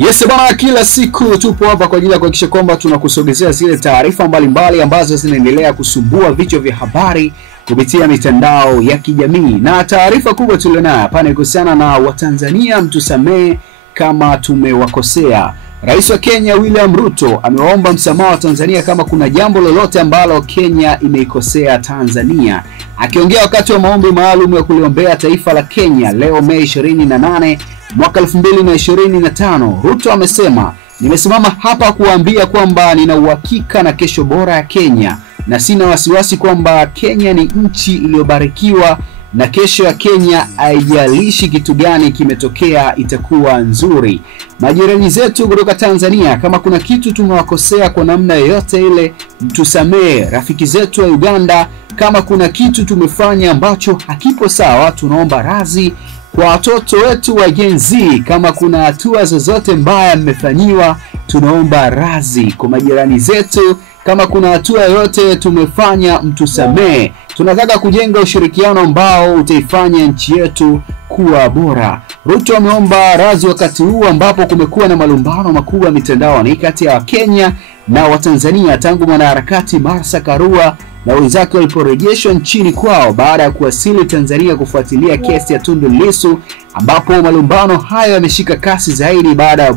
Yes bwana, kila siku tupo hapa kwa ajili ya kuhakikisha kwamba tunakusogezea zile taarifa mbalimbali ambazo zinaendelea kusumbua vichwa vya habari kupitia mitandao ya kijamii. Na taarifa kubwa tulionayo hapa ni kuhusiana na Watanzania mtusamee kama tumewakosea. Rais wa Kenya William Ruto amewaomba msamaha wa Tanzania kama kuna jambo lolote ambalo Kenya imeikosea Tanzania. Akiongea wakati wa maombi maalum ya kuliombea taifa la Kenya leo Mei 28 mwaka 2025, Ruto amesema, "Nimesimama hapa kuambia kwamba nina uhakika na kesho bora ya Kenya na sina wasiwasi kwamba Kenya ni nchi iliyobarikiwa na kesho ya Kenya haijalishi kitu gani kimetokea itakuwa nzuri. Majirani zetu kutoka Tanzania, kama kuna kitu tumewakosea kwa namna yoyote ile, mtusamee. Rafiki zetu wa Uganda, kama kuna kitu tumefanya ambacho hakipo sawa, tunaomba radhi. Kwa watoto wetu wa Gen Z, kama kuna hatua zozote mbaya mmefanyiwa, tunaomba radhi. Kwa majirani zetu, kama kuna hatua yoyote tumefanya, mtusamee. Tunataka kujenga ushirikiano ambao utaifanya nchi yetu kuwa bora." Ruto ameomba radhi wakati huu ambapo kumekuwa na malumbano makubwa mitandaoni kati ya Wakenya na Watanzania tangu mwanaharakati Martha Karua na wenzake waliporejeshwa nchini kwao baada ya kuwasili Tanzania kufuatilia kesi ya Tundu Lissu, ambapo malumbano hayo yameshika kasi zaidi baada ya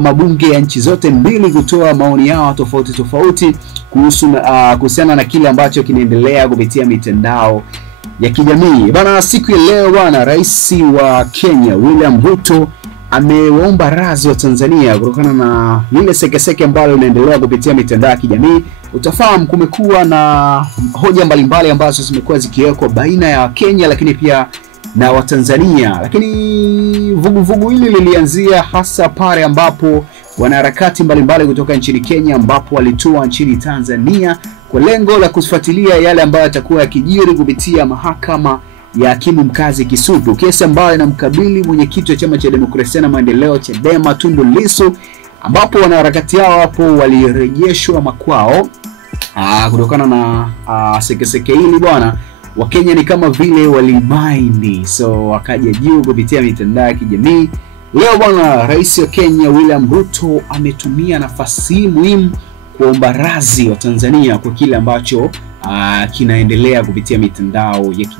mabunge ya nchi zote mbili kutoa maoni yao tofauti kuhusiana na kile ambacho kinaendelea kupitia mitandao ya kijamii. Bana, siku ya leo bwana, Rais wa Kenya William Ruto amewaomba radhi wa Tanzania kutokana na lile sekeseke ambalo linaendelea kupitia mitandao ya kijamii. Utafahamu kumekuwa na hoja mbalimbali ambazo zimekuwa zikiwekwa baina ya Kenya lakini pia na Watanzania. Lakini vuguvugu hili lilianzia hasa pale ambapo wanaharakati mbalimbali kutoka nchini Kenya ambapo walitua nchini Tanzania kwa lengo la kufuatilia yale ambayo yatakuwa yakijiri kupitia mahakama ya hakimu mkazi Kisutu, kesi ambayo inamkabili mwenyekiti wa Chama cha Demokrasia na Maendeleo Chadema Tundu Lissu, ambapo wanaharakati hao hapo walirejeshwa makwao kutokana na sekeseke hili bwana. Wakenya ni kama vile walimaindi, so wakaja juu kupitia mitandao ya kijamii. Leo bwana, Rais wa Kenya William Ruto ametumia nafasi hii muhimu kuomba radhi wa Tanzania kwa kile ambacho kinaendelea kupitia mitandao ya kijamii.